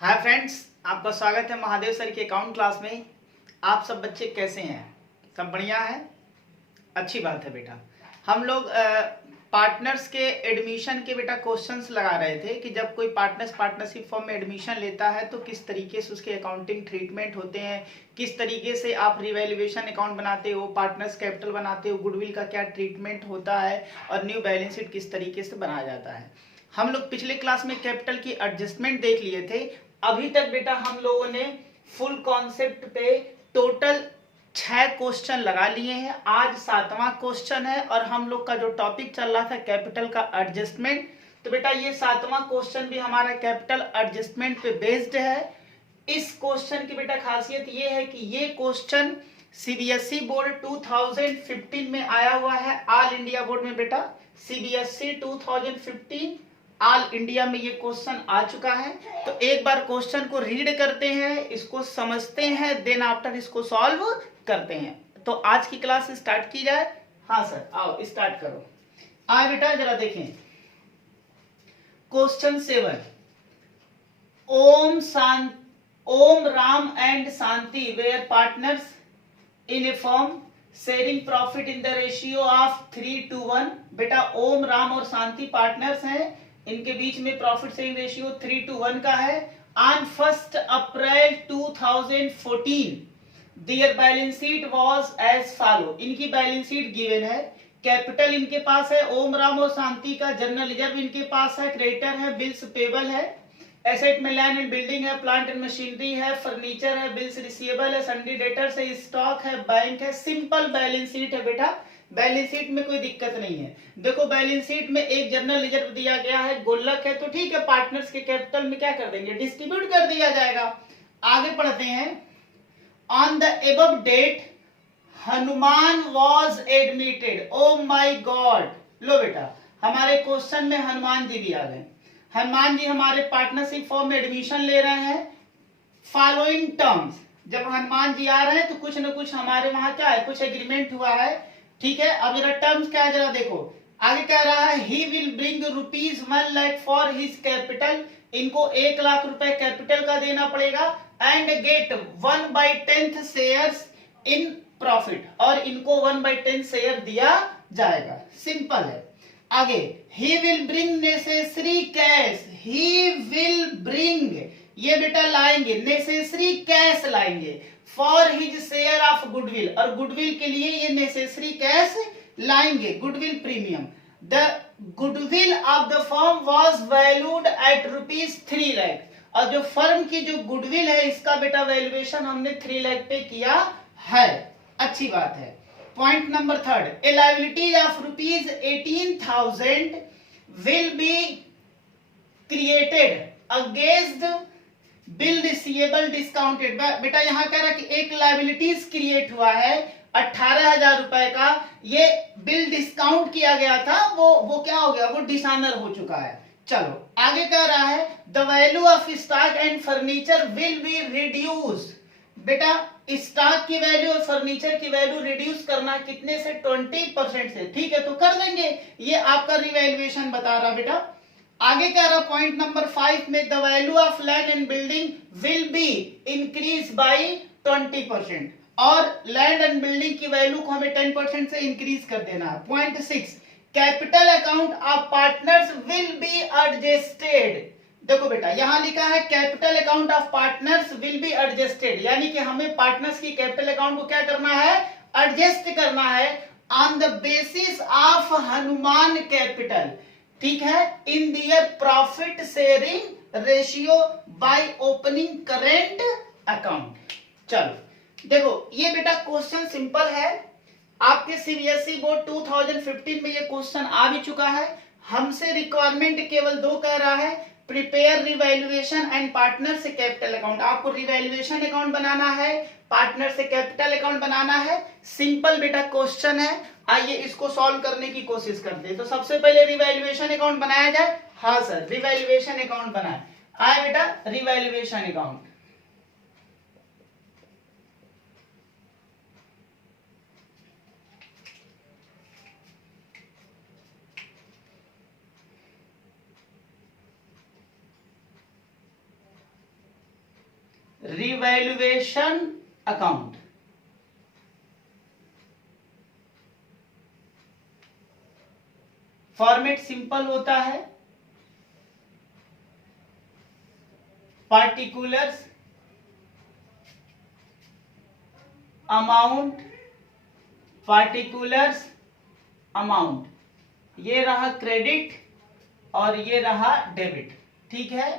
Hi friends, आपका स्वागत है महादेव सर के अकाउंट क्लास में। आप सब बच्चे कैसे हैं? सब बढ़िया है, अच्छी बात है बेटा। हम लोग पार्टनर्स के एडमिशन के बेटा क्वेश्चंस लगा रहे थे कि जब कोई पार्टनरशिप फॉर्म में एडमिशन लेता है तो किस तरीके से उसके अकाउंटिंग ट्रीटमेंट होते हैं, किस तरीके से आप रिवैल्यूएशन अकाउंट बनाते हो, पार्टनर्स कैपिटल बनाते हो, गुडविल का क्या ट्रीटमेंट होता है और न्यू बैलेंस शीट किस तरीके से बनाया जाता है। हम लोग पिछले क्लास में कैपिटल की एडजस्टमेंट देख लिए थे। अभी तक बेटा हम लोगों ने फुल कॉन्सेप्ट पे टोटल 6 क्वेश्चन लगा लिए हैं। आज 7वां क्वेश्चन है और हम लोग का जो टॉपिक चल रहा था कैपिटल का एडजस्टमेंट, तो बेटा ये 7वां क्वेश्चन भी हमारा कैपिटल एडजस्टमेंट पे बेस्ड है। इस क्वेश्चन की बेटा खासियत ये है कि ये क्वेश्चन सीबीएसई बोर्ड 2015 में आया हुआ है। ऑल इंडिया बोर्ड में बेटा सीबीएसई 2015 ऑल इंडिया में ये क्वेश्चन आ चुका है। तो एक बार क्वेश्चन को रीड करते हैं, इसको समझते हैं, देन आफ्टर इसको सॉल्व करते हैं। तो आज की क्लास स्टार्ट की जाए। हाँ सर, आओ स्टार्ट करो। आए बेटा जरा देखें question 7। Om Ram and Shanti were partners in a firm sharing profit in the ratio of 3:1। बेटा ओम राम और शांति पार्टनर्स हैं, इनके बीच में प्रॉफिट शेयरिंग रेशियो 3:1 का है। On 1 April 2014 their balance sheet was as follow. इनकी बैलेंस शीट गिवन है। कैपिटल इनके पास है ओम राम और शांति का, जनरल रिजर्व इनके पास है, क्रेडिटर है, बिल्स पेबल है, एसेट में लैंड एंड बिल्डिंग है, प्लांट एंड मशीनरी है, फर्नीचर है, बिल्स रिसीवेबल है, सन्डी डेटर्स है, स्टॉक है, बैंक है। सिंपल बैलेंस शीट है बेटा, बैलेंस शीट में कोई दिक्कत नहीं है। देखो बैलेंस शीट में एक जनरल रिजर्व दिया गया है, गुल्लक है, तो ठीक है, पार्टनर्स के कैपिटल में क्या कर देंगे, डिस्ट्रीब्यूट कर दिया जाएगा। आगे पढ़ते हैं। On the above date Hanuman was admitted. Oh my god, लो बेटा हमारे क्वेश्चन में हनुमान जी भी आ गए। हनुमान जी हमारे पार्टनरशिप फॉर्म में एडमिशन ले रहे हैं। फॉलोइंग टर्म्स, जब हनुमान जी आ रहे हैं तो कुछ न कुछ हमारे वहां क्या है, कुछ एग्रीमेंट हुआ है, ठीक है। अब जरा टर्म्स क्या है जरा देखो। आगे कह रहा है he will bring ₹1 lakh for his capital. इनको 1 लाख रुपए कैपिटल का देना पड़ेगा and get 1/10 shares in profit, और इनको 1/10 शेयर दिया जाएगा। सिंपल है। आगे he will bring necessary cash. He will bring, ये बेटा लाएंगे, नेसेसरी कैश लाएंगे for his share of goodwill, और गुडविल के लिए ये नेसेसरी कैश लाएंगे, goodwill premium. The goodwill of the firm was valued at ₹3 lakh, और जो फर्म की जो गुडविल है इसका बेटा वैल्यूएशन हमने 3 लाख पे किया है। अच्छी बात है। Point number 3, A liability of ₹18,000 will be created against bill receivable discounted. बेटा यहां कह रहा कि एक लायबिलिटीज क्रिएट हुआ है 18,000 रुपए का, ये बिल डिस्काउंट किया गया था, वो क्या हो गया, वो डिसऑनर हो चुका है। चलो आगे कह रहा है the value of stock and furniture will be reduce. बेटा स्टॉक की वैल्यू और फर्नीचर की वैल्यू रिड्यूस करना कितने से, 20% से, ठीक है, तो कर देंगे। ये आपका रिवैल्यूएशन बता रहा बेटा। आगे कह रहा पॉइंट नंबर 5 में the value of land and building will be increase by 20%, और लैंड एंड बिल्डिंग की वैल्यू को हमें 10% से इंक्रीज कर देना है। Point 6 capital account of partners will be adjusted. देखो बेटा यहां लिखा है capital account of partners will be adjusted, यानी कि हमें पार्टनर्स की कैपिटल अकाउंट को क्या करना है, एडजस्ट करना है on the basis of Hanuman capital, ठीक है, in their profit sharing ratio by opening current account. चलो देखो ये बेटा क्वेश्चन सिंपल है, आपके सीबीएसई बोर्ड 2015 में ये क्वेश्चन आ भी चुका है। हमसे रिक्वायरमेंट केवल 2 कह रहा है, प्रिपेयर रिवैल्यूएशन एंड पार्टनर से कैपिटल अकाउंट। आपको रिवैल्यूएशन अकाउंट बनाना है, पार्टनर से कैपिटल अकाउंट बनाना है। सिंपल बेटा क्वेश्चन है, आइए इसको सॉल्व करने की कोशिश करते हैं। तो सबसे पहले रिवैल्यूएशन अकाउंट बनाया जाए। हाँ सर, रिवैल्यूएशन अकाउंट बनाए। आए बेटा revaluation account. Revaluation account. Format simple होता है, पार्टिकुलर्स, अमाउंट, पार्टिकुलर्स, अमाउंट, ये रहा क्रेडिट और ये रहा डेबिट। ठीक है,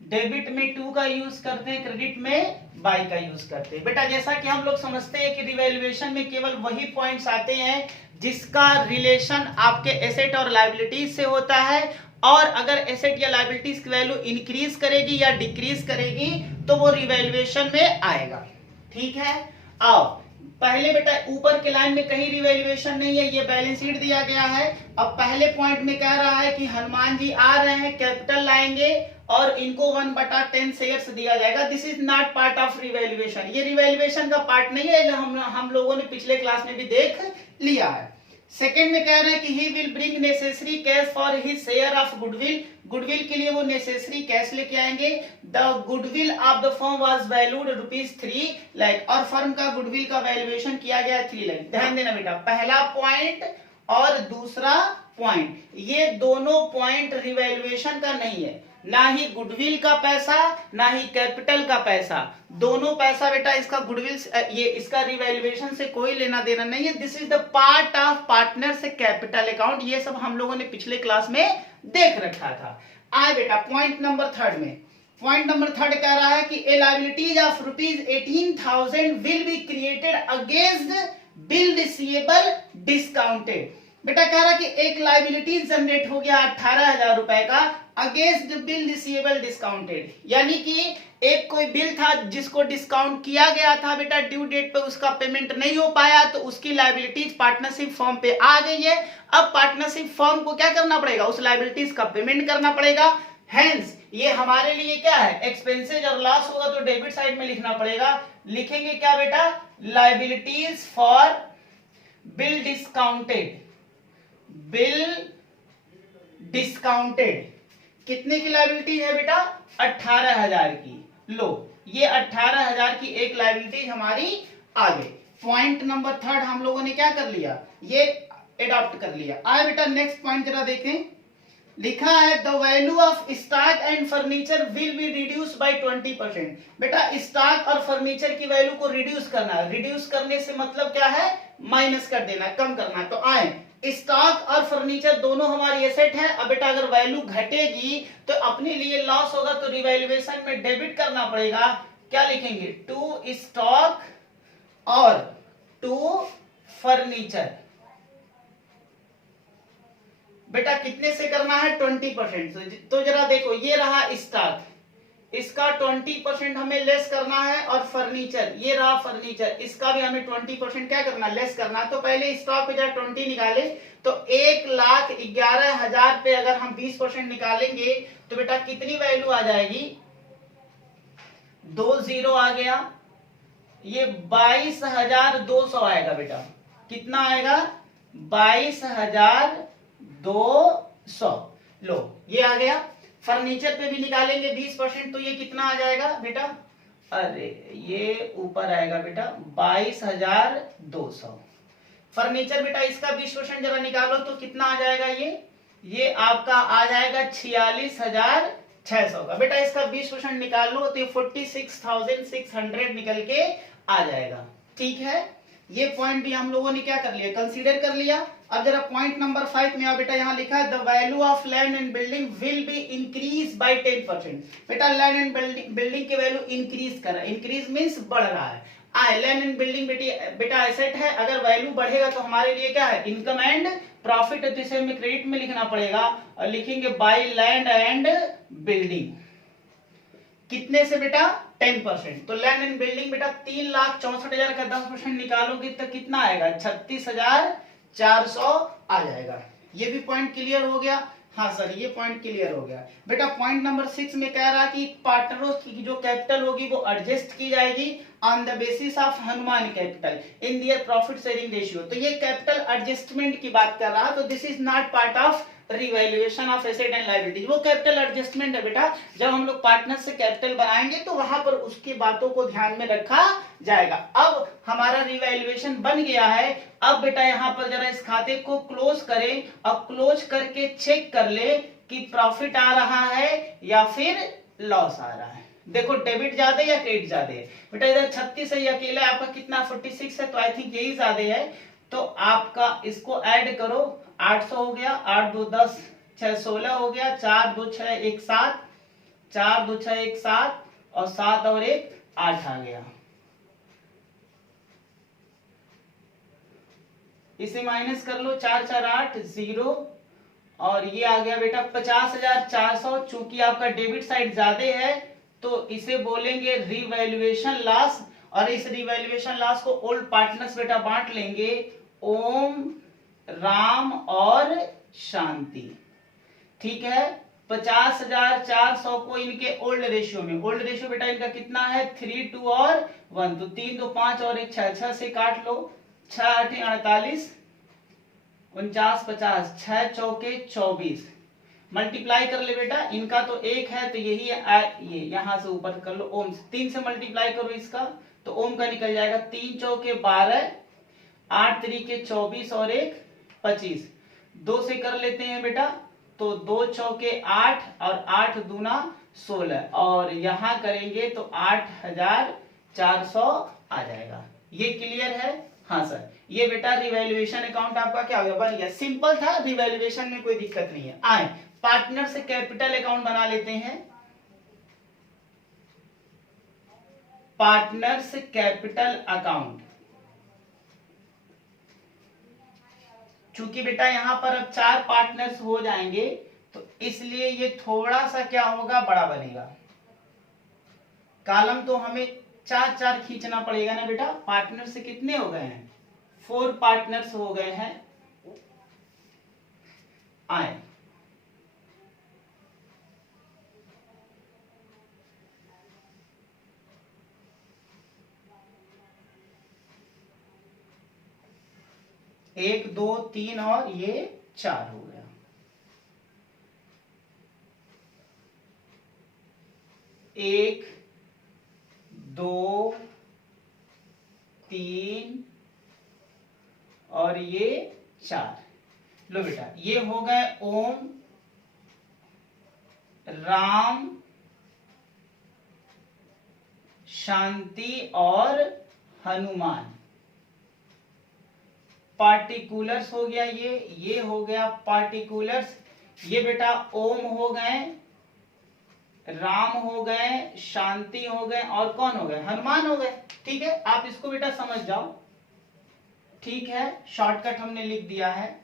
डेबिट में 2 का यूज करते हैं, क्रेडिट में बाई का यूज करते हैं। बेटा जैसा कि हम लोग समझते हैं कि रिवैल्यूएशन में केवल वही पॉइंट्स आते हैं जिसका रिलेशन आपके एसेट और लायबिलिटीज से होता है, और अगर एसेट या लायबिलिटीज की वैल्यू इंक्रीज करेगी या डिक्रीज करेगी तो वो रिवैल्यूएशन में आएगा। ठीक है, आओ पहले बेटा ऊपर के लाइन में कहीं रिवैल्यूएशन नहीं है, ये बैलेंस शीट दिया गया है। अब पहले पॉइंट में कह रहा है कि हनुमान जी आ रहे हैं, कैपिटल लाएंगे और इनको 1/10 शेयर्स दिया जाएगा। This is not part of revaluation, ये रिवैल्यूएशन का पार्ट नहीं है, हम लोगों ने पिछले क्लास में भी देख लिया है। सेकेंड में कह रहे हैं कि ही will bring necessary cash for his share of goodwill, goodwill के लिए वो नेसेसरी कैश लेके आएंगे। The goodwill of the firm was valued ₹3 lakh, और फर्म का गुडविल का वैल्यूएशन किया गया 3 लाख। ध्यान देना बेटा, पहला पॉइंट और दूसरा पॉइंट, ये दोनों पॉइंट रिवैल्यूएशन का नहीं है, ना ही गुडविल का पैसा ना ही कैपिटल का पैसा, दोनों पैसा बेटा इसका गुडविल ये इसका रिवैल्यूएशन से कोई लेना देना नहीं है। This is the part of partner से कैपिटल अकाउंट, ये सब हम लोगों ने पिछले क्लास में देख रखा था। आए बेटा पॉइंट नंबर 3 में, पॉइंट नंबर 3 कह रहा है कि a liabilities of ₹18,000 will be created against bill receivable discounted. बेटा कह रहा कि एक लायबिलिटीज जनरेट हो गया 18,000 रुपए का अगेंस्ट बिल रिसीवेबल डिस्काउंटेड, यानी कि एक कोई बिल था जिसको डिस्काउंट किया गया था बेटा, ड्यू डेट पे उसका पेमेंट नहीं हो पाया तो उसकी लायबिलिटीज पार्टनरशिप फर्म पे आ गई है। अब पार्टनरशिप फर्म को क्या करना पड़ेगा, उस लायबिलिटीज का पेमेंट करना पड़ेगा। हेंस ये हमारे लिए क्या है, एक्सपेंसेज और लॉस होगा तो डेबिट साइड में लिखना पड़ेगा। लिखेंगे क्या बेटा, liabilities for bill discounted, bill discounted कितने की लायबिलिटी है बेटा, 18,000 की। लो ये 18,000 की एक लायबिलिटी हमारी आ गई। पॉइंट नंबर 3 हम लोगों ने क्या कर लिया, ये एडॉप्ट कर लिया। आए बेटा नेक्स्ट पॉइंट जरा देखें, लिखा है the value of stock and furniture will be reduce by 20%। बेटा स्टॉक और फर्नीचर की वैल्यू को रिड्यूस करना है, रिड्यूस करने से मतलब क्या है, माइनस कर देना, कम करना। तो आए स्टॉक और फर्नीचर दोनों हमारी एसेट है। अब बेटा अगर वैल्यू घटेगी तो अपने लिए लॉस होगा तो रिवैल्यूएशन में डेबिट करना पड़ेगा। क्या लिखेंगे, टू स्टॉक और टू फर्नीचर। बेटा कितने से करना है, 20%। तो जरा देखो ये रहा स्टॉक, इसका 20% हमें लेस करना है, और फर्नीचर ये रहा फर्नीचर, इसका भी हमें 20% क्या करना, लेस करना। तो पहले स्टॉक पे जरा 20 निकाले तो 1,11,000 पे अगर हम 20% निकालेंगे तो बेटा कितनी वैल्यू आ जाएगी, 2 0 आ गया, ये 22,200 आएगा बेटा। कितना आएगा, 22,200। लो ये आ गया। फर्नीचर पे भी निकालेंगे 20% तो ये कितना आ जाएगा बेटा, अरे ये ऊपर आएगा बेटा 22,200। फर्नीचर बेटा इसका 20% जरा निकालो तो कितना आ जाएगा, ये आपका आ जाएगा 46,600 का। बेटा इसका 20% निकाल लो तो ये 46,600 निकल के आ जाएगा। ठीक है, ये पॉइंट भी हम लोगों ने क्या कर लिया, कंसीडर कर लिया। अब जरा पॉइंट नंबर 5 में आओ बेटा, यहाँ लिखा है the value of land and building will be increase by 10%। बेटा लैंड एंड बिल्डिंग की वैल्यू इंक्रीज कर रहा है, इंक्रीज मींस बढ़ रहा है। लैंड एंड बिल्डिंग बेटा एसेट है, अगर वैल्यू बढ़ेगा तो हमारे लिए क्या है, इनकम एंड प्रॉफिट, तो इसे हमें क्रेडिट में लिखना पड़ेगा और लिखेंगे बाय लैंड एंड बिल्डिंग। कितने से बेटा, 10%। तो लैंड एंड बिल्डिंग बेटा 3,64,000 का 10% निकालोगे तो कितना आएगा, 36,400 आ जाएगा। ये भी पॉइंट क्लियर हो गया। हाँ सर ये पॉइंट क्लियर हो गया। बेटा पॉइंट नंबर 6 में कह रहा कि पार्टनरों की जो कैपिटल होगी वो एडजस्ट की जाएगी on the basis of Hanuman capital in their profit sharing ratio. तो ये कैपिटल एडजस्टमेंट की बात कर रहा, तो this is not part of revaluation of asset and liability, वो कैपिटल एडजस्टमेंट है बेटा। जब हम लोग पार्टनर से कैपिटल बनाएंगे तो वहां पर उसकी बातों को ध्यान में रखा जाएगा। अब हमारा रिवैल्यूएशन बन गया है। अब बेटा यहाँ पर जरा इस खाते को क्लोज करें और क्लोज करके चेक कर ले कि प्रॉफिट आ रहा है या फिर लॉस आ रहा है। देखो डेबिट ज्यादा या क्रेडिट ज्यादा है बेटा, इधर 36 है, ये अकेला आपका कितना 46 है, तो आई थिंक यही ज्यादा है। तो आपका इसको ऐड करो, 800 हो गया, 8 2 10 6 16 हो गया, 4 2 6 1 7, 4 2 6 1 7 और 7 और 1 8 आ गया। इसे माइनस कर लो, 4 4 8 0 और ये आ गया बेटा 50,400। चूंकि आपका डेबिट साइड ज्यादा है तो इसे बोलेंगे रिवैल्यूएशन लॉस, और इस रिवैल्यूएशन लॉस को ओल्ड पार्टनर्स बेटा बांट लेंगे, ओम, राम और शांति। ठीक है, 50,400 को इनके ओल्ड रेशियो में, ओल्ड रेशियो बेटा इनका कितना है 3 2 और 1, तो 3 2 5 और 1 6, 6 से काट लो, 6 8 48 49 50, 6 चौके 24, मल्टीप्लाई कर ले बेटा, इनका तो 1 है तो यही है, ये यहां से ऊपर कर लो, ओम 3 से मल्टीप्लाई करो इसका तो ओम का निकल जाएगा 3 चौके 12, 8 तरीके 24 और 1 25, 2 से कर लेते हैं बेटा तो 2 चौके 8 और 8 दूना 16, और यहां करेंगे तो 8,400 आ जाएगा। ये क्लियर है? हाँ सर, ये बेटा रिवैल्यूएशन अकाउंट आपका क्या हो गया, बन गया। सिंपल था, रिवैल्यूएशन में कोई दिक्कत नहीं है। आए पार्टनर से कैपिटल अकाउंट बना लेते हैं। पार्टनर्स कैपिटल अकाउंट, चूंकि बेटा यहां पर अब 4 पार्टनर्स हो जाएंगे तो इसलिए ये थोड़ा सा क्या होगा, बड़ा बनेगा। कॉलम तो हमें 4 4 खींचना पड़ेगा ना बेटा। पार्टनर से कितने हो गए हैं, 4 पार्टनर्स हो गए हैं। आए एक 2 3 और ये 4 हो गया। एक 2 3 और ये 4। लो बेटा ये हो गए ओम, राम, शांति और हनुमान। पार्टिकुलर्स हो गया, ये हो गया पार्टिकुलर्स। ये बेटा ओम हो गए, राम हो गए, शांति हो गए और कौन हो गए, हनुमान हो गए। ठीक है, आप इसको बेटा समझ जाओ। ठीक है, शॉर्टकट हमने लिख दिया है।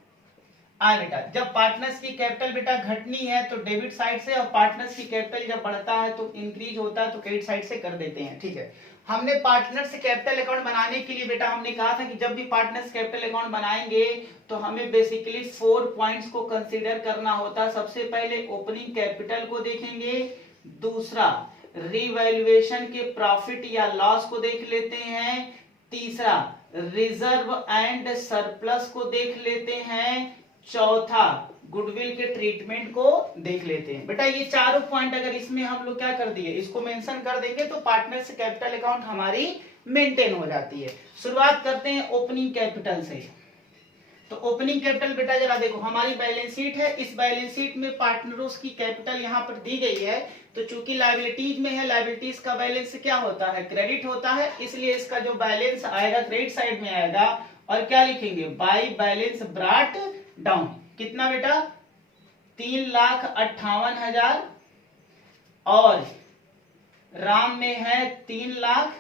बेटा जब पार्टनर्स की कैपिटल बेटा घटनी है तो डेबिट साइड से, और पार्टनर्स की कैपिटल जब बढ़ता है तो इंक्रीज होता है तो क्रेडिट साइड से कर देते हैं। ठीक है, हमने पार्टनर्स कैपिटल अकाउंट बनाने के लिए बेटा हमने कहा था कि जब भी पार्टनर्स कैपिटल अकाउंट बनाएंगे तो हमें बेसिकली 4 पॉइंट्स को कंसीडर करना होता है। सबसे पहले ओपनिंग कैपिटल को देखेंगे, दूसरा रिवैल्यूएशन के प्रॉफिट या लॉस को देख लेते हैं, तीसरा रिजर्व एंड सरप्लस को देख लेते हैं, चौथा गुडविल के ट्रीटमेंट को देख लेते हैं। बेटा ये चारों पॉइंट अगर इसमें हम लोग क्या कर दिए, इसको मेंशन कर देंगे तो पार्टनर्स कैपिटल अकाउंट हमारी मेंटेन हो जाती है। शुरुआत करते हैं ओपनिंग कैपिटल से। तो ओपनिंग कैपिटल बेटा जरा देखो, हमारी बैलेंस शीट है, इस बैलेंस शीट में पार्टनरों की कैपिटल यहाँ पर दी गई है। तो चूंकि लायबिलिटीज में है, लायबिलिटीज का बैलेंस क्या होता है, क्रेडिट होता है, इसलिए इसका जो बैलेंस आएगा क्रेडिट साइड में आएगा। और क्या लिखेंगे, बाई बैलेंस ब्रॉट डाउन। कितना बेटा, 3,58,000, और राम में है 3 लाख,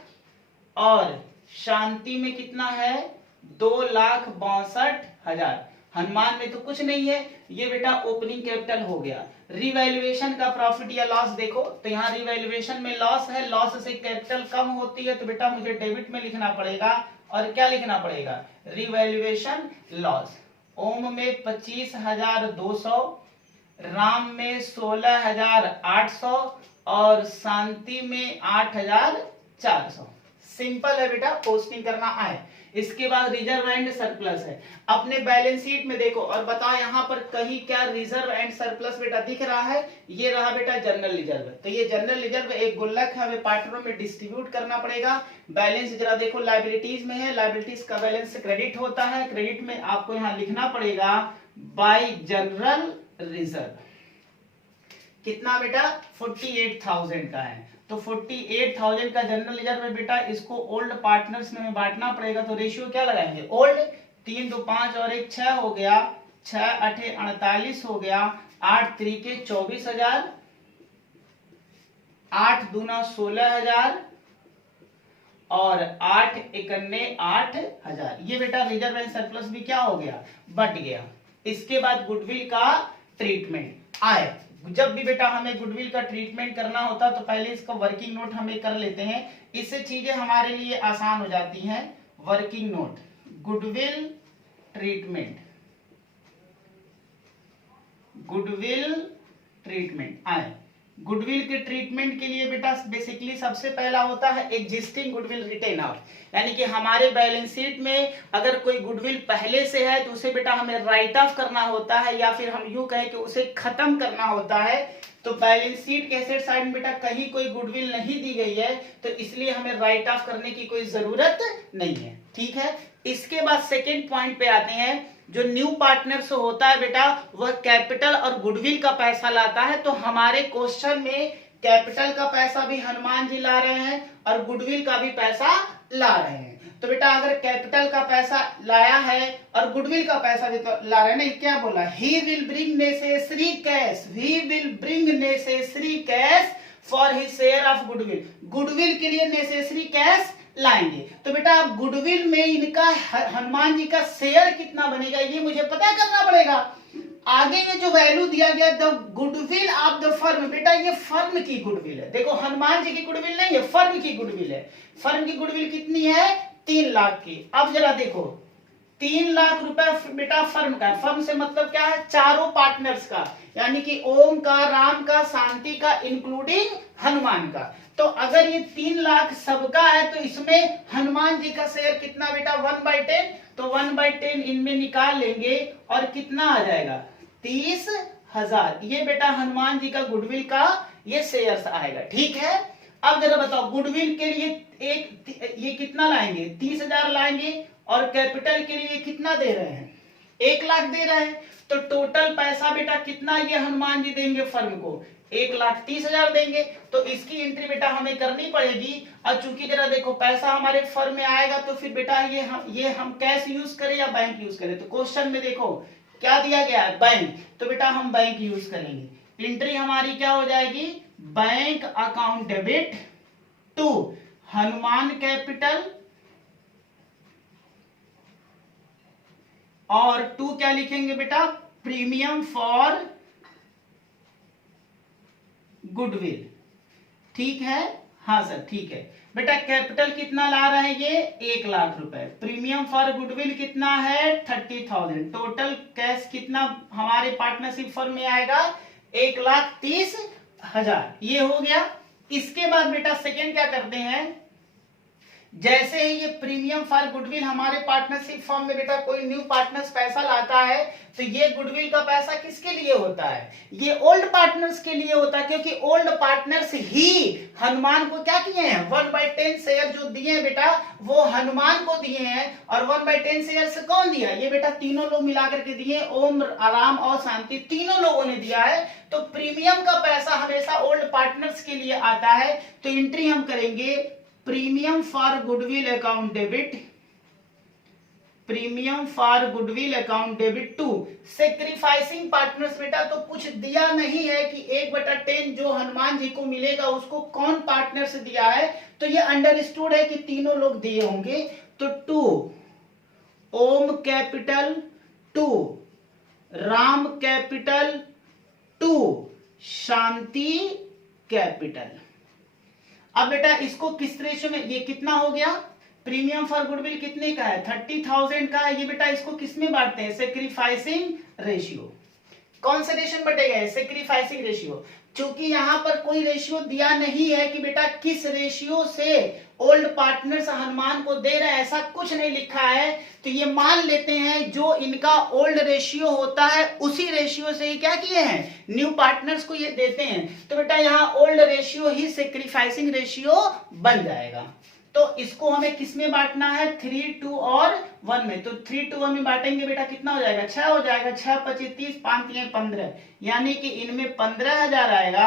और शांति में कितना है 2,62,000, हनुमान में तो कुछ नहीं है। ये बेटा ओपनिंग कैपिटल हो गया। रिवैल्यूएशन का प्रॉफिट या लॉस देखो, तो यहाँ रिवैल्यूएशन में लॉस है, लॉस से कैपिटल कम होती है तो बेटा मुझे डेबिट में लिखना पड़ेगा। और क्या लिखना पड़ेगा, रिवैल्यूएशन लॉस। ओम में 25,200, राम में 16,800 और शांति में 8,400। सिंपल है बेटा, पोस्टिंग करना आए। इसके बाद रिजर्व एंड सरप्लस है। अपने बैलेंस शीट में देखो और बताओ यहाँ पर कहीं क्या रिजर्व एंड सरप्लस बेटा दिख रहा है? ये रहा बेटा जनरल रिजर्व। तो ये जनरल रिजर्व एक गुल्लक है, हमें पार्टनरों में डिस्ट्रीब्यूट करना पड़ेगा। बैलेंस जरा देखो लायबिलिटीज में है, लायबिलिटीज का बैलेंस क्रेडिट होता है, क्रेडिट में आपको यहाँ लिखना पड़ेगा बाय जनरल रिजर्व। कितना बेटा? 48,000 का है, तो 48,000 का जनरल रिजर्व है बेटा, इसको ओल्ड पार्टनर्स में बांटना पड़ेगा। तो रेशियो क्या लगाएंगे? ओल्ड, 3 2 5 और 1 6 हो गया, 6 8 48 हो गया, 8 3 24,000, 8 दूना 16,000 और 8 1 8,000। ये बेटा रिजर्व एंड सरप्लस भी क्या हो गया? बट गया। इसके बाद गुडविल का ट्रीटमेंट आए। जब भी बेटा हमें गुडविल का ट्रीटमेंट करना होता तो पहले इसका वर्किंग नोट हमें कर लेते हैं, इससे चीजें हमारे लिए आसान हो जाती हैं। Working note, goodwill treatment, goodwill treatment आए। गुडविल के ट्रीटमेंट के लिए बेटा बेसिकली सबसे पहला होता है एग्जिस्टिंग गुडविल रिटेन ऑफ, यानी कि हमारे बैलेंस शीट में अगर कोई गुडविल पहले से है तो उसे बेटा हमें राइट ऑफ करना होता है, या फिर हम यूं कहें कि उसे खत्म करना होता है। तो बैलेंस शीट के एसेट साइड में बेटा कहीं कोई गुडविल नहीं दी गई है, तो इसलिए हमें राइट ऑफ करने की कोई जरूरत नहीं है। ठीक है, इसके बाद सेकेंड पॉइंट पे आते हैं। जो न्यू पार्टनर्स होता है बेटा वह कैपिटल और गुडविल का पैसा लाता है। तो हमारे क्वेश्चन में कैपिटल का पैसा भी हनुमान जी ला रहे हैं और गुडविल का भी पैसा ला रहे हैं। तो बेटा अगर कैपिटल का पैसा लाया है और गुडविल का पैसा भी तो ला रहे हैं ना, क्या बोला? ही will bring necessary cash, he will bring necessary cash for his share of goodwill. Goodwill के लिए नेसेसरी कैश लाएंगे। तो बेटा अब गुडविल में इनका हनुमान जी का शेयर कितना बनेगा ये मुझे पता करना पड़ेगा। आगे ये जो वैल्यू दिया गया the goodwill of the firm, बेटा ये फर्म की गुडविल है। देखो हनुमान जी की गुडविल नहीं है, फर्म की गुडविल है। फर्म की गुडविल कितनी है? 3 लाख की। अब जरा देखो 3 लाख रुपए बेटा फर्म का, फर्म से मतलब क्या है? चारों पार्टनर्स का, यानी कि ओम का, राम का, शांति का, इंक्लूडिंग हनुमान का। तो अगर ये 3 लाख सबका है तो इसमें हनुमान जी का शेयर कितना बेटा? 1/10। तो 1/10 इनमें निकाल लेंगे और कितना आ जाएगा? 30,000। ये बेटा हनुमान जी का गुडविल का ये शेयर आएगा। ठीक है, अब जरा बताओ गुडविल के लिए ये कितना लाएंगे? 30,000 लाएंगे और कैपिटल के लिए कितना दे रहे हैं? 1 लाख दे रहे हैं। तो टोटल पैसा बेटा कितना ये हनुमान जी देंगे फर्म को? 1,30,000 देंगे। तो इसकी एंट्री बेटा हमें करनी पड़ेगी। और चूंकि जरा देखो पैसा हमारे फर्म में आएगा तो फिर बेटा ये हम कैश यूज करें या बैंक यूज करें? तो क्वेश्चन में देखो क्या दिया गया है? बैंक। तो बेटा हम बैंक यूज करेंगे। एंट्री हमारी क्या हो जाएगी? Bank account debit to Hanuman capital और टू क्या लिखेंगे बेटा? Premium for goodwill. ठीक है, हाँ सर ठीक है बेटा। कैपिटल कितना ला रहे हैं? ये 1 लाख रुपए। प्रीमियम फॉर गुडविल कितना है? 30,000। टोटल कैश कितना हमारे पार्टनरशिप फर्म में आएगा? 1,30,000। ये हो गया। इसके बाद बेटा सेकेंड क्या करते हैं? जैसे ही ये प्रीमियम फॉर गुडविल हमारे पार्टनरशिप फर्म में बेटा कोई न्यू पार्टनर्स पैसा लाता है तो ये गुडविल का पैसा किसके लिए होता है? ये ओल्ड पार्टनर्स के लिए होता है, क्योंकि ओल्ड पार्टनर्स ही हनुमान को क्या किए हैं? 1/10 शेयर जो दिए हैं बेटा वो हनुमान को दिए हैं। और 1/10 शेयर से कौन दिया? ये बेटा तीनों लोग मिलाकर के दिए, ओम, राम और शांति, तीनों लोगों ने दिया है। तो प्रीमियम का पैसा हमेशा ओल्ड पार्टनर्स के लिए आता है। तो एंट्री हम करेंगे premium for goodwill account debit, premium for goodwill account debit to sacrificing partners. बेटा तो कुछ दिया नहीं है कि 1/10 जो हनुमान जी को मिलेगा उसको कौन पार्टनर्स दिया है। तो ये अंडरस्टूड है कि तीनों लोग दिए होंगे। तो to Om capital, to Ram capital, to Shanti capital. अब बेटा इसको किस रेशियो में? ये कितना हो गया? प्रीमियम फॉर गुडविल कितने का है? 30,000 का है। ये बेटा इसको किस में बांटते हैं? Sacrificing ratio. कौन सा रेशियो बटेगा? Sacrificing ratio. क्योंकि यहां पर कोई रेशियो दिया नहीं है कि बेटा किस रेशियो से ओल्ड पार्टनर्स हनुमान को दे रहे हैं, ऐसा कुछ नहीं लिखा है। तो ये मान लेते हैं जो इनका ओल्ड रेशियो होता है उसी रेशियो से ही क्या किए हैं, न्यू पार्टनर्स को ये देते हैं। तो बेटा यहाँ ओल्ड रेशियो ही सेक्रीफाइसिंग रेशियो बन जाएगा। तो इसको हमें किस में बांटना है, 3, 2 और 1 में। तो 3, 2, 1 में बांटेंगे बेटा कितना हो जाएगा, 6 हो जाएगा। 6, 25, 30, 5, 3, 15, यानी कि इनमें 15,000 आएगा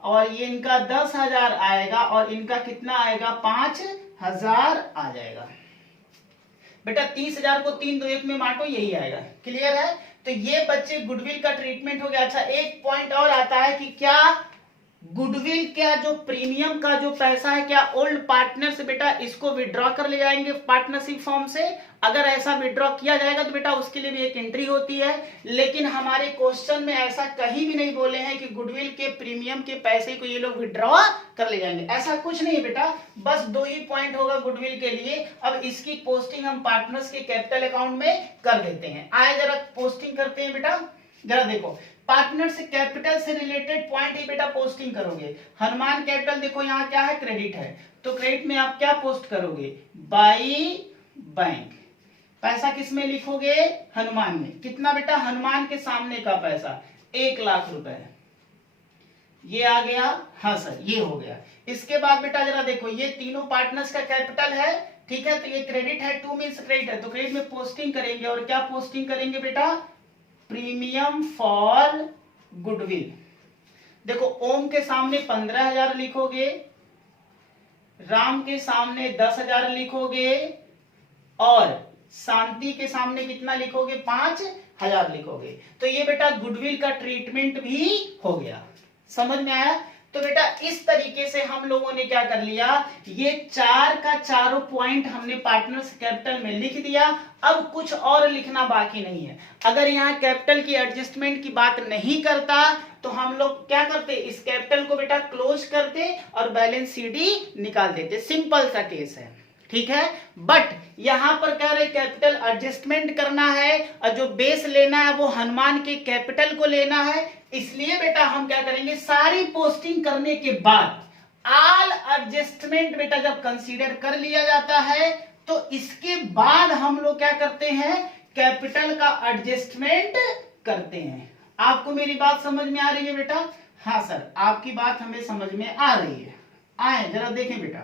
और ये इनका 10,000 आएगा और इनका कितना आएगा, 5,000 आ जाएगा। बेटा 30,000 को 3, 2, 1 में बांटो, यही आएगा। क्लियर है। तो ये बच्चे गुडविल का ट्रीटमेंट हो गया। अच्छा एक पॉइंट और आता है कि क्या गुडविल क्या जो प्रीमियम का जो पैसा है क्या ओल्ड पार्टनर से बेटा इसको विड्रॉ कर ले जाएंगे पार्टनरशिप फॉर्म से। अगर ऐसा विड्रॉ किया जाएगा तो बेटा उसके लिए भी एक एंट्री होती है, लेकिन हमारे क्वेश्चन में ऐसा कहीं भी नहीं बोले हैं कि गुडविल के प्रीमियम के पैसे को ये लोग विड्रॉ कर ले जाएंगे, ऐसा कुछ नहीं है बेटा। बस 2 ही पॉइंट होगा गुडविल के लिए। अब इसकी पोस्टिंग हम पार्टनर्स के कैपिटल अकाउंट में कर देते हैं। आए जरा पोस्टिंग करते हैं बेटा। जरा देखो पार्टनर से कैपिटल से रिलेटेड पॉइंट ही बेटा पोस्टिंग करोगे। हनुमान कैपिटल देखो यहाँ क्या है, क्रेडिट है, तो क्रेडिट में आप क्या पोस्ट करोगे, बाई बैंक। पैसा किस में लिखोगे, हनुमान में। कितना बेटा, हनुमान के सामने का पैसा 1 लाख रुपए, ये आ गया। हाँ सर ये हो गया। इसके बाद बेटा जरा देखो ये तीनों पार्टनर्स का कैपिटल है, ठीक है, तो ये क्रेडिट है, 2 मीन्स क्रेडिट है, तो क्रेडिट में पोस्टिंग करेंगे। और क्या पोस्टिंग करेंगे बेटा, प्रीमियम फॉर गुडविल। देखो ओम के सामने 15,000 लिखोगे, राम के सामने 10,000 लिखोगे और शांति के सामने कितना लिखोगे, 5,000 लिखोगे। तो ये बेटा गुडविल का ट्रीटमेंट भी हो गया। समझ में आया। तो बेटा इस तरीके से हम लोगों ने क्या कर लिया, ये 4 का चारों पॉइंट हमने पार्टनर्स कैपिटल में लिख दिया। अब कुछ और लिखना बाकी नहीं है। अगर यहाँ कैपिटल की एडजस्टमेंट की बात नहीं करता तो हम लोग क्या करते, इस कैपिटल को बेटा क्लोज करते और बैलेंस सीडी निकाल देते। सिंपल सा केस है, ठीक है। बट यहां पर कह रहे कैपिटल एडजस्टमेंट करना है और जो बेस लेना है वो हनुमान के कैपिटल को लेना है। इसलिए बेटा हम क्या करेंगे, सारी पोस्टिंग करने के बाद ऑल एडजस्टमेंट बेटा जब कंसीडर कर लिया जाता है तो इसके बाद हम लोग क्या करते हैं, कैपिटल का एडजस्टमेंट करते हैं। आपको मेरी बात समझ में आ रही है बेटा? हाँ सर आपकी बात हमें समझ में आ रही है। आए जरा देखें बेटा,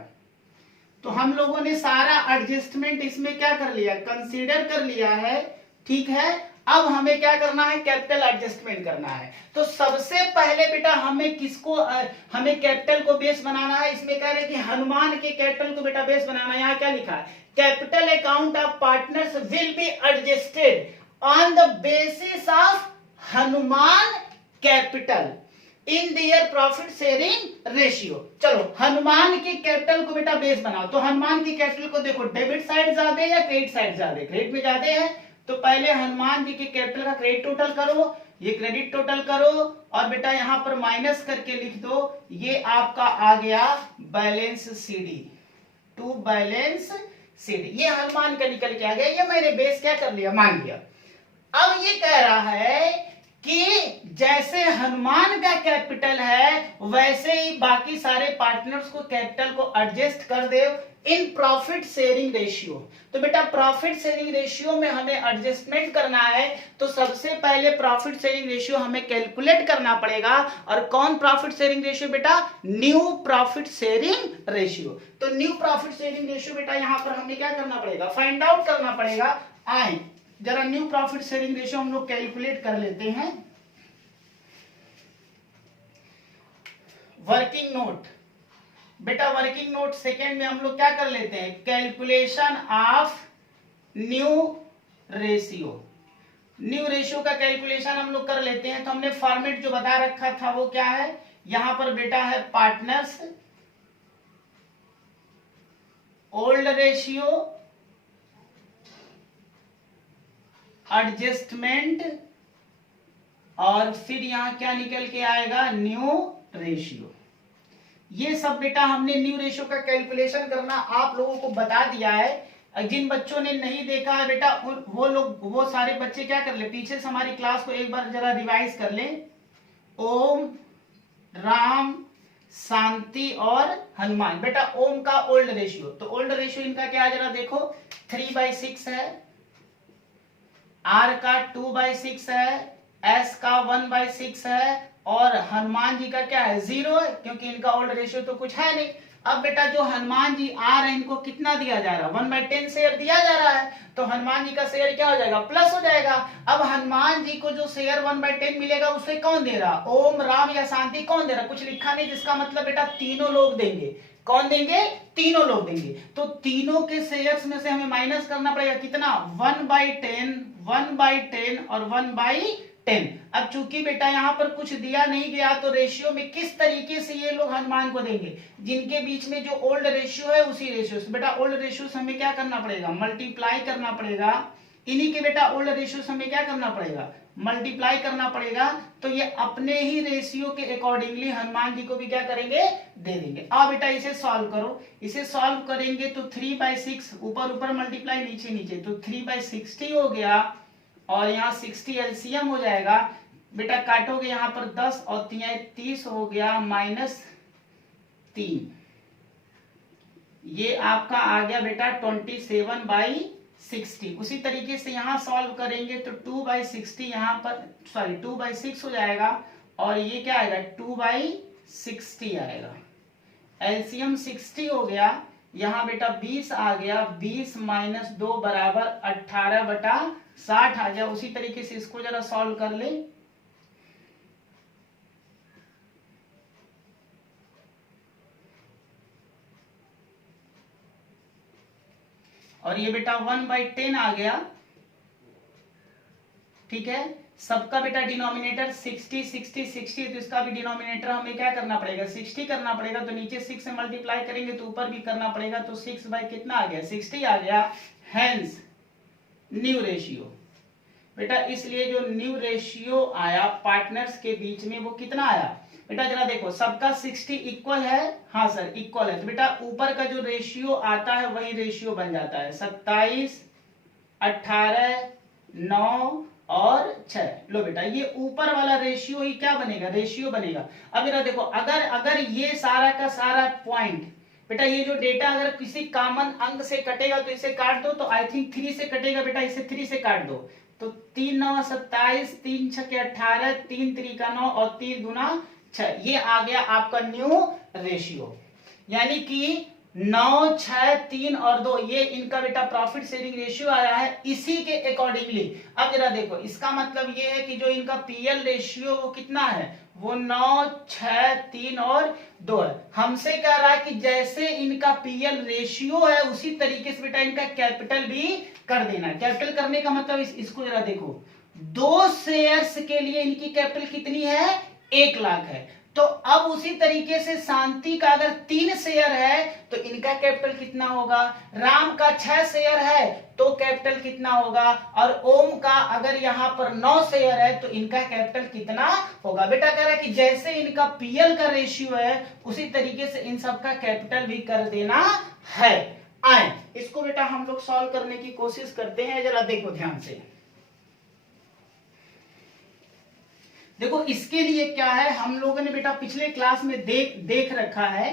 तो हम लोगों ने सारा एडजस्टमेंट इसमें क्या कर लिया, कंसीडर कर लिया है, ठीक है। अब हमें क्या करना है, कैपिटल एडजस्टमेंट करना है। तो सबसे पहले बेटा हमें किसको, हमें कैपिटल को बेस बनाना है। इसमें कह रहे हैं कि हनुमान के कैपिटल को बेटा बेस बनाना है। यहाँ क्या लिखा है, capital account of partners will be adjusted on the basis of Hanuman capital in their profit sharing ratio. चलो हनुमान की कैपिटल को बेटा बेस बनाओ। तो हनुमान की कैपिटल को देखो, डेबिट साइड ज्यादा या क्रेडिट साइड ज्यादा, क्रेडिट में ज्यादा है, तो पहले हनुमान जी के कैपिटल का क्रेडिट टोटल करो, ये क्रेडिट टोटल करो और बेटा यहां पर माइनस करके लिख दो, ये आपका आ गया balance CD, to balance CD. ये हनुमान का निकल के आ गया, ये मैंने बेस क्या कर लिया, मान लिया। अब ये कह रहा है कि जैसे हनुमान का कैपिटल है वैसे ही बाकी सारे पार्टनर्स को कैपिटल को एडजस्ट कर दे इन प्रॉफिट शेयरिंग रेशियो। तो बेटा प्रॉफिट शेयरिंग रेशियो में हमें एडजस्टमेंट करना है, तो सबसे पहले प्रॉफिट शेयरिंग रेशियो हमें कैलकुलेट करना पड़ेगा। और कौन प्रॉफिट शेयरिंग रेशियो बेटा, न्यू प्रॉफिट शेयरिंग रेशियो। तो न्यू प्रॉफिट शेयरिंग रेशियो बेटा यहां पर हमें क्या करना पड़ेगा, फाइंड आउट करना पड़ेगा। आए जरा न्यू प्रॉफिट शेयरिंग रेशियो हम लोग कैलकुलेट कर लेते हैं। वर्किंग नोट बेटा, वर्किंग नोट सेकेंड में हम लोग क्या कर लेते हैं, calculation of new ratio. New ratio का कैलकुलेशन हम लोग कर लेते हैं। तो हमने फॉर्मेट जो बता रखा था वो क्या है, यहां पर बेटा है पार्टनर्स ओल्ड रेशियो एडजस्टमेंट और फिर यहां क्या निकल के आएगा, न्यू रेशियो। ये सब बेटा हमने न्यू रेशियो का कैलकुलेशन करना आप लोगों को बता दिया है। जिन बच्चों ने नहीं देखा है बेटा वो सारे बच्चे क्या कर ले, पीछे से हमारी क्लास को एक बार जरा रिवाइज कर लें। ओम राम शांति और हनुमान। बेटा ओम का ओल्ड रेशियो, तो ओल्ड रेशियो इनका क्या है जरा देखो, 3/6 है, आर का 2/6 है, एस का 1/6 है, और हनुमान जी का क्या है 0 है, क्योंकि इनका ओल्ड रेशियो तो कुछ है नहीं। अब बेटा जो हनुमान जी आ रहे हैं इनको कितना दिया जा रहा है, 1/10 शेयर दिया जा रहा है, तो हनुमान जी का शेयर क्या हो जाएगा, प्लस हो जाएगा। अब हनुमान जी को जो शेयर 1/10 मिलेगा उसे कौन दे रहा, ओम राम या शांति कौन दे रहा, कुछ लिखा नहीं, जिसका मतलब बेटा तीनों लोग देंगे। कौन देंगे, तीनों लोग देंगे। तो तीनों के शेयर्स में से हमें माइनस करना पड़ेगा कितना, 1/10, 1/10 और 1/10। अब चूंकि बेटा यहाँ पर कुछ दिया नहीं गया तो रेशियो में किस तरीके से ये लोग हनुमान को देंगे, जिनके बीच में जो ओल्ड रेशियो है उसी रेशियो से। बेटा ओल्ड रेशियो से हमें क्या करना पड़ेगा, मल्टीप्लाई करना पड़ेगा, इन्हीं के बेटा ओल्ड रेशियो से हमें क्या करना पड़ेगा, मल्टीप्लाई करना पड़ेगा। तो ये अपने ही रेशियो के अकॉर्डिंगली हनुमान जी को भी क्या करेंगे, दे देंगे। अब बेटा इसे सॉल्व करो, इसे सॉल्व करेंगे तो 3/6 ऊपर ऊपर मल्टीप्लाई नीचे नीचे, तो 3/60 हो गया, और यहाँ 60 एलसीएम हो जाएगा। बेटा काटोगे यहाँ पर 10 और 30 हो गया, -3, ये आपका आ गया बेटा 27/60। उसी तरीके से यहाँ सॉल्व करेंगे तो 2/60 यहाँ पर, सॉरी 2/6 हो जाएगा, और ये क्या आएगा 2/60 आएगा, एलसीएम 60 हो गया, यहाँ बेटा 20 आ गया, 20 - 2 बराबर 18/60 आ गया। उसी तरीके से इसको जरा सॉल्व कर ले, और ये बेटा 1/10 आ गया, ठीक है। सबका बेटा डिनोमिनेटर 60 60 60, तो इसका भी डिनोमिनेटर हमें क्या करना पड़ेगा, 60 करना पड़ेगा, तो नीचे 6 से मल्टीप्लाई करेंगे तो ऊपर भी करना पड़ेगा, तो 6 बाई कितना आ गया, 60 आ गया। हेंस न्यू रेशियो, बेटा इसलिए जो न्यू रेशियो आया पार्टनर्स के बीच में वो कितना आया, बेटा जरा देखो सबका 60 इक्वल है, हाँ सर इक्वल है, तो बेटा ऊपर का जो रेशियो आता है वही रेशियो बन जाता है, 27, 18, 9 और 6। लो बेटा ये ऊपर वाला रेशियो ही क्या बनेगा, रेशियो बनेगा। अब बेटा देखो अगर ये सारा का सारा पॉइंट, बेटा ये जो डेटा अगर किसी कॉमन अंक से कटेगा तो इसे काट दो, तो आई थिंक 3 से कटेगा, बेटा इसे 3 से काट दो, तो 3 9 27, 3 6 18, 3 3 का 9 और 3 दूना 6, ये आ गया आपका न्यू रेशियो। यानी कि 9 6 3 और 2 ये इनका बेटा प्रॉफिट शेयरिंग रेशियो आया है, इसी के अकॉर्डिंगली। अब जरा देखो इसका मतलब ये है कि जो इनका पीएल रेशियो वो कितना है, वो 9 6 3 और 2 है। हमसे कह रहा है कि जैसे इनका पीएल रेशियो है उसी तरीके से बेटा इनका कैपिटल भी कर देना। कैपिटल करने का मतलब इसको जरा देखो, 2 शेयर्स के लिए इनकी कैपिटल कितनी है, 1 लाख है। तो अब उसी तरीके से शांति का अगर 3 शेयर है तो इनका कैपिटल कितना होगा, राम का 6 शेयर है तो कैपिटल कितना होगा, और ओम का अगर यहाँ पर 9 शेयर है तो इनका कैपिटल कितना होगा। बेटा कह रहा है कि जैसे इनका पीएल का रेशियो है उसी तरीके से इन सब का कैपिटल भी कर देना है। आए इसको बेटा हम लोग सॉल्व करने की कोशिश करते हैं, जरा देखो ध्यान से। देखो इसके लिए क्या है, हम लोगों ने बेटा पिछले क्लास में देख रखा है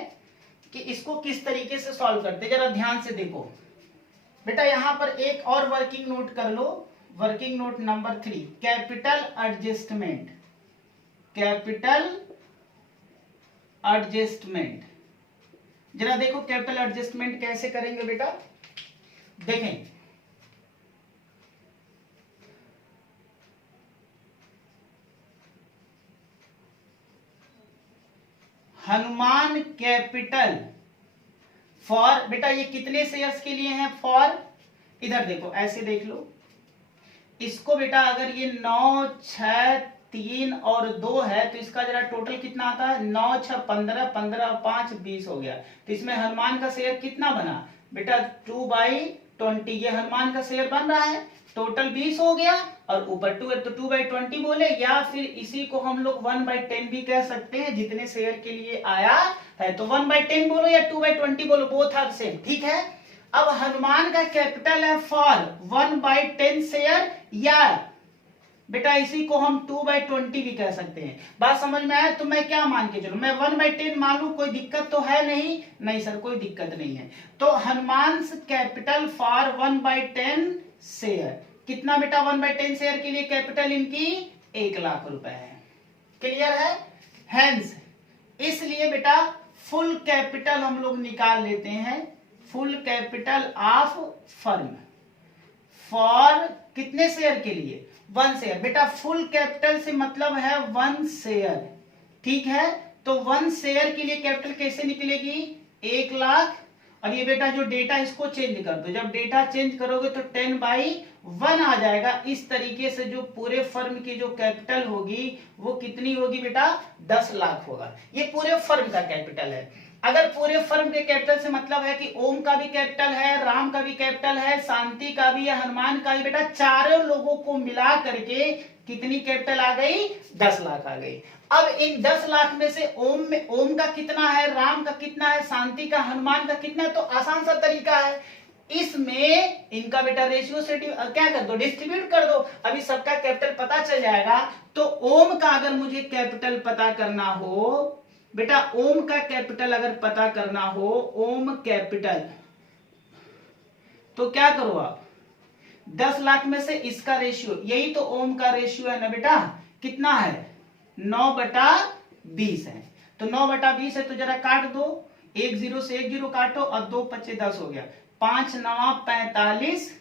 कि इसको किस तरीके से सॉल्व करते, जरा ध्यान से देखो। बेटा यहां पर एक और वर्किंग नोट कर लो, working note number 3, capital adjustment. Capital adjustment, जरा देखो कैपिटल एडजस्टमेंट कैसे करेंगे बेटा, देखें। हनुमान कैपिटल फॉर, बेटा ये कितने शेयर्स के लिए है, फॉर, इधर देखो ऐसे देख लो इसको बेटा, अगर ये 9 6 3 और 2 है तो इसका जरा टोटल कितना आता है, 9 6 15, 15 और 5 20 हो गया। तो इसमें हनुमान का शेयर कितना बना बेटा, 2/20, ये हनुमान का शेयर बन रहा है, टोटल 20 हो गया, और ऊपर 2 है तो 2/20 बोले, या फिर इसी को हम लोग 1/10 भी कह सकते हैं, जितने शेयर के लिए आया है तो 1/10 बोलो या 2/20 बोलो, बोथ आर सेम, ठीक है। अब हनुमान का कैपिटल है फॉर 1/10 शेयर या बेटा इसी को हम 2/20 भी कह सकते हैं। बात समझ में आया? तो मैं क्या मान के चलूं, मैं 1/10 मान लूं, कोई दिक्कत तो है नहीं? नहीं सर, कोई दिक्कत नहीं है। तो हनुमान्स कैपिटल फॉर 1/10 शेयर, कितना बेटा 1/10 शेयर के लिए कैपिटल इनकी 1 लाख रुपए है। क्लियर है? हेंस इसलिए बेटा फुल कैपिटल हम लोग निकाल लेते हैं, full capital of firm for कितने शेयर के लिए? 1 शेयर। बेटा फुल कैपिटल से मतलब है 1 शेयर, ठीक है? तो 1 शेयर के लिए कैपिटल कैसे निकलेगी? 1 लाख। और ये बेटा जो डेटा इसको चेंज कर दो, जब डेटा चेंज करोगे तो 10/1 आ जाएगा। इस तरीके से जो पूरे फर्म की जो कैपिटल होगी वो कितनी होगी बेटा? 10 लाख होगा। ये पूरे फर्म का कैपिटल है। अगर पूरे फर्म के कैपिटल से मतलब है कि ओम का भी कैपिटल है, राम का भी कैपिटल है, शांति का भी है, हनुमान का भी, बेटा चारों लोगों को मिला करके कितनी कैपिटल आ गई? 10 लाख आ गई। अब इन 10 लाख में से ओम का कितना है, राम का कितना है, शांति का, हनुमान का कितना है? तो आसान सा तरीका है, इसमें इनका बेटा रेशियो से क्या कर दो? डिस्ट्रीब्यूट कर दो। अभी सबका कैपिटल पता चल जाएगा। तो ओम का अगर मुझे कैपिटल पता करना हो बेटा, ओम का कैपिटल अगर पता करना हो, ओम कैपिटल, तो क्या करो आप? 10 लाख में से इसका रेशियो, यही तो ओम का रेशियो है ना बेटा, कितना है? 9/20 है। तो 9/20 है तो जरा काट दो, 1 0 से 1 0 काटो और 2 5 10 हो गया, 5 9 45,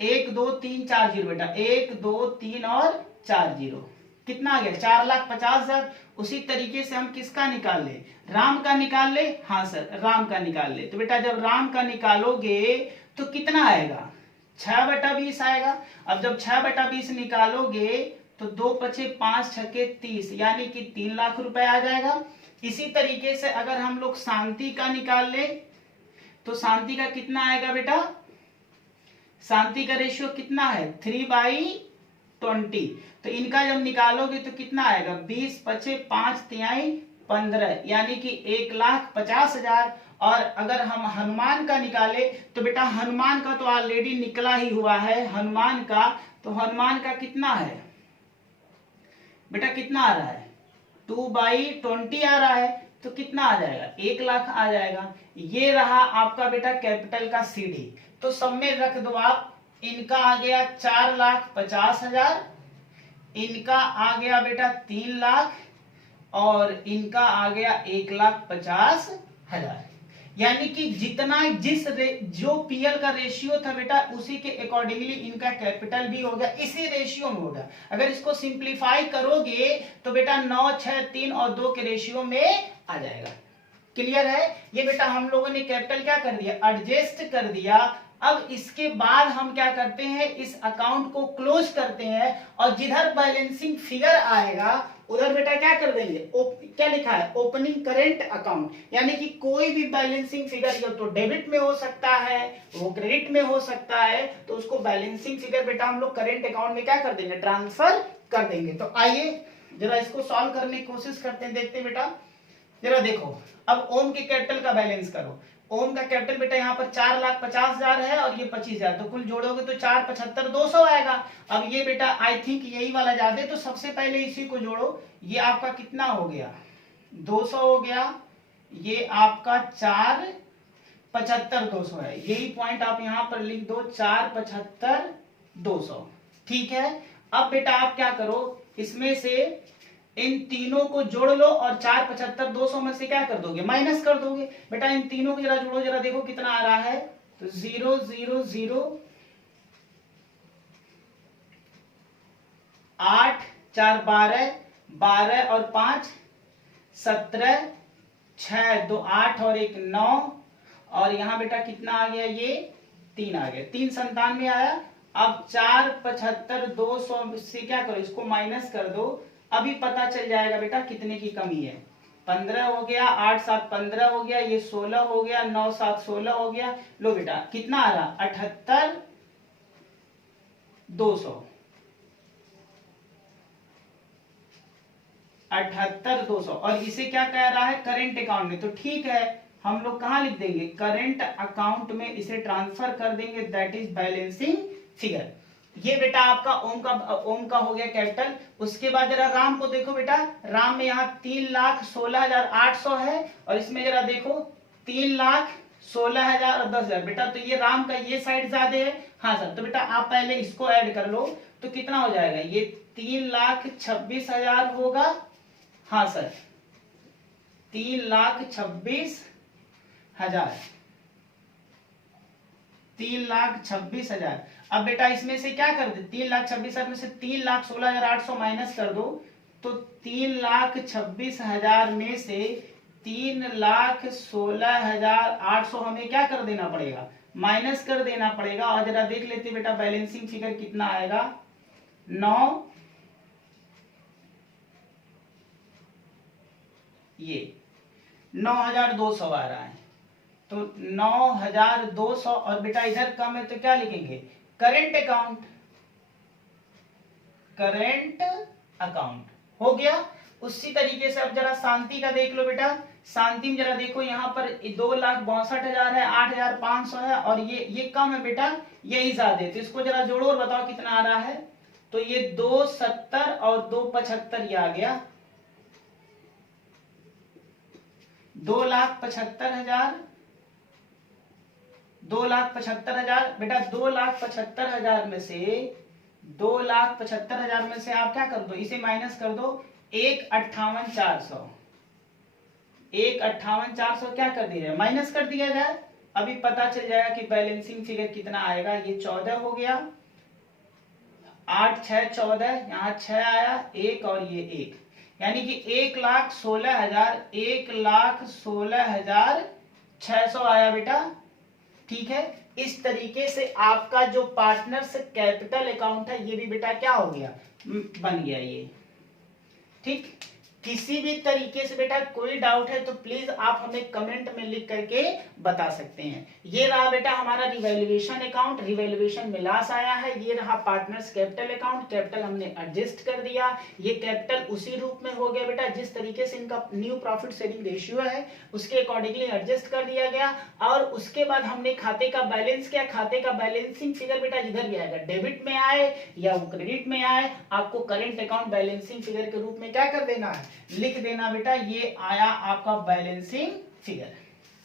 1 2 3 4 0 बेटा, 1 2 3 और 4 0, कितना आ गया? 4,50,000। उसी तरीके से हम किसका निकाल ले? राम का निकाल ले। हाँ सर, राम का निकाल ले। तो बेटा जब राम का निकालोगे तो कितना आएगा? 6/20 आएगा। अब जब 6/20 निकालोगे तो 2 5 5 6 30, यानी कि 3 लाख रुपए आ जाएगा। इसी तरीके से अगर हम लोग शांति का निकाल ले तो शांति का कितना आएगा बेटा? शांति का रेशियो कितना है? 3/20। तो इनका जब निकालोगे तो कितना आएगा? 20 5 5 3 15, यानी कि 1,50,000। और अगर हम हनुमान का निकाले तो बेटा हनुमान का तो ऑलरेडी निकला ही हुआ है हनुमान का, तो हनुमान का कितना है बेटा? कितना आ रहा है? 2/20 आ रहा है। तो कितना आ जाएगा? 1 लाख आ जाएगा। ये रहा आपका बेटा कैपिटल का सीढ़ी। तो सब में रख दो आप। इनका आ गया 4,50,000, इनका आ गया बेटा 3 लाख, और इनका आ गया 1,50,000। यानी कि जितना जो पीएल का रेशियो था बेटा उसी के अकॉर्डिंगली इनका कैपिटल भी हो गया, इसी रेशियो में होगा। अगर इसको सिंप्लीफाई करोगे तो बेटा 9 6 3 और 2 के रेशियो में आ जाएगा। क्लियर है? ये बेटा हम लोगों ने कैपिटल क्या कर दिया? एडजस्ट कर दिया। अब इसके बाद हम क्या करते हैं? इस अकाउंट को क्लोज करते हैं और जिधर बैलेंसिंग फिगर आएगा उधर बेटा क्या कर देंगे? क्या लिखा है? ओपनिंग करेंट अकाउंट, यानी कि कोई भी बैलेंसिंग फिगर या तो डेबिट में हो सकता है, वो क्रेडिट में हो सकता है, तो उसको बैलेंसिंग फिगर बेटा हम लोग करेंट अकाउंट में क्या कर देंगे? ट्रांसफर कर देंगे। तो आइए जरा इसको सॉल्व करने की कोशिश करते हैं, देखते हैं बेटा। जरा देखो, अब ओम के कैपिटल का बैलेंस करो। ओम का कैपिटल बेटा यहाँ पर 4,50,000 है और ये 25,000, तो कुल जोड़ोगे तो 4,75,200 आएगा। अब ये बेटा आई थिंक यही वाला ज्यादा है, तो सबसे पहले इसी को जोड़ो। ये आपका कितना हो गया? 200 हो गया। ये आपका 4,75,200 है। यही पॉइंट आप यहाँ पर लिख दो, 4,75,200। ठीक है। अब बेटा आप क्या करो, इसमें से इन तीनों को जोड़ लो और 4,75,200 में से क्या कर दोगे? माइनस कर दोगे। बेटा इन तीनों को जरा जोड़ो, जरा देखो कितना आ रहा है। तो 0 0 0 8 4 12 12 और 5 17 6 2 8 और 1 9, और यहाँ बेटा कितना आ गया? ये 3 आ गया, 397 आया। अब 4,75,200 से क्या करो? इसको माइनस कर दो। अभी पता चल जाएगा बेटा कितने की कमी है। 15 हो गया, 8 7 15 हो गया, ये 16 हो गया, 9 7 16 हो गया। लो बेटा कितना आ रहा? 78,200। 78,200। और इसे क्या कह रहा है? करेंट अकाउंट में। तो ठीक है, हम लोग कहां लिख देंगे? करेंट अकाउंट में इसे ट्रांसफर कर देंगे, दैट इज बैलेंसिंग फिगर। ये बेटा आपका ओम का हो गया कैपिटल। उसके बाद जरा राम को देखो बेटा, राम में यहाँ 3,16,800 है और इसमें जरा देखो 3,16,000 और 10,000। बेटा तो ये राम का ये साइड ज्यादा है। हाँ सर, तो बेटा आप पहले इसको ऐड कर लो तो कितना हो जाएगा, ये 3,26,000 होगा। हाँ सर, 3,26,000, 3,26,000। अब बेटा इसमें से क्या कर दे, 3,26,000 में से 3,16,800 माइनस कर दो, तो 3,26,000 में से 3,16,800 हमें क्या कर देना पड़ेगा, माइनस कर देना पड़ेगा। और जरा देख लेते बेटा बैलेंसिंग फिगर कितना आएगा, 9, ये 9,200 आ रहा है, तो 9,200। और बेटा इधर कम है तो क्या लिखेंगे, करेंट अकाउंट, करेंट अकाउंट हो गया। उसी तरीके से अब जरा शांति का देख लो बेटा, शांति में जरा देखो यहाँ पर 2,62,000 है, 8,500 है और ये कम है बेटा, यही ज्यादा है। तो इसको जरा जोड़ो और बताओ कितना आ रहा है। तो ये 270 और 275 ये आ गया 2,75,000, 2,75,000। बेटा 2,75,000 में से 2,75,000 में से आप क्या कर दो, इसे माइनस कर दो, 1,58,400, 1,58,400 क्या कर दिया जाए, माइनस कर दिया जाए। अभी पता चल जाएगा कि बैलेंसिंग फिगर कितना आएगा। ये 14 हो गया, 8, 6, 14, यहाँ 6 आया, 1 और ये 1, यानी कि 1,16,000, 1,16,600 आया बेटा। ठीक है, इस तरीके से आपका जो पार्टनर्स कैपिटल अकाउंट है ये भी बेटा क्या हो गया, बन गया ये। ठीक, किसी भी तरीके से बेटा कोई डाउट है तो प्लीज आप हमें कमेंट में लिख करके बता सकते हैं। ये रहा बेटा हमारा रिवैल्यूएशन अकाउंट, रिवैल्यूएशन में लॉस आया है। ये रहा पार्टनर्स कैपिटल अकाउंट, कैपिटल हमने एडजस्ट कर दिया। ये कैपिटल उसी रूप में हो गया बेटा जिस तरीके से इनका न्यू प्रॉफिट शेयरिंग रेशियो है उसके अकॉर्डिंगली एडजस्ट कर दिया गया। और उसके बाद हमने खाते का बैलेंस किया। खाते का बैलेंसिंग फिगर बेटा जिधर भी आएगा, डेबिट में आए या वो क्रेडिट में आए, आपको करेंट अकाउंट बैलेंसिंग फिगर के रूप में क्या कर देना है, लिख देना बेटा ये आया आपका बैलेंसिंग फिगर।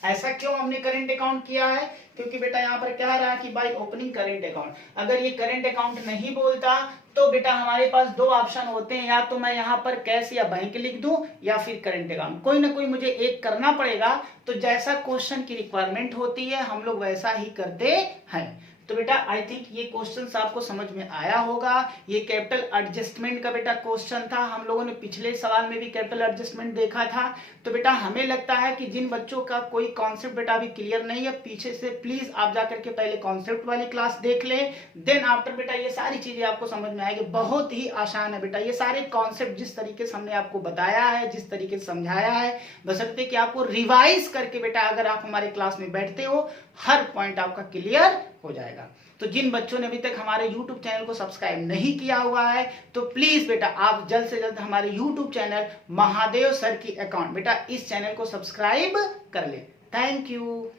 ऐसा क्यों हमने करंट अकाउंट किया है, क्योंकि बेटा यहाँ पर क्या रहा कि बाय ओपनिंग करंट अकाउंट। अगर ये करंट अकाउंट नहीं बोलता तो बेटा हमारे पास दो ऑप्शन होते हैं, या तो मैं यहाँ पर कैश या बैंक लिख दूं या फिर करंट अकाउंट, कोई ना कोई मुझे एक करना पड़ेगा। तो जैसा क्वेश्चन की रिक्वायरमेंट होती है हम लोग वैसा ही करते हैं। तो बेटा आई थिंक ये क्वेश्चन आपको समझ में आया होगा। ये कैपिटल एडजस्टमेंट का बेटा क्वेश्चन था, हम लोगों ने पिछले सवाल में भी कैपिटल एडजस्टमेंट देखा था। तो बेटा हमें लगता है कि जिन बच्चों का कोई कॉन्सेप्ट बेटा अभी क्लियर नहीं है, पीछे से प्लीज आप जाकर के पहले कॉन्सेप्ट वाली क्लास देख ले, देन आफ्टर बेटा ये सारी चीजें आपको समझ में आएगी। बहुत ही आसान है बेटा, ये सारे कॉन्सेप्ट जिस तरीके से हमने आपको बताया है, जिस तरीके से समझाया है, बशर्ते कि आपको रिवाइज करके बेटा अगर आप हमारे क्लास में बैठते हो हर पॉइंट आपका क्लियर हो जाएगा। तो जिन बच्चों ने अभी तक हमारे YouTube चैनल को सब्सक्राइब नहीं किया हुआ है तो प्लीज बेटा आप जल्द से जल्द हमारे YouTube चैनल महादेव सर की अकाउंट बेटा इस चैनल को सब्सक्राइब कर ले। Thank you.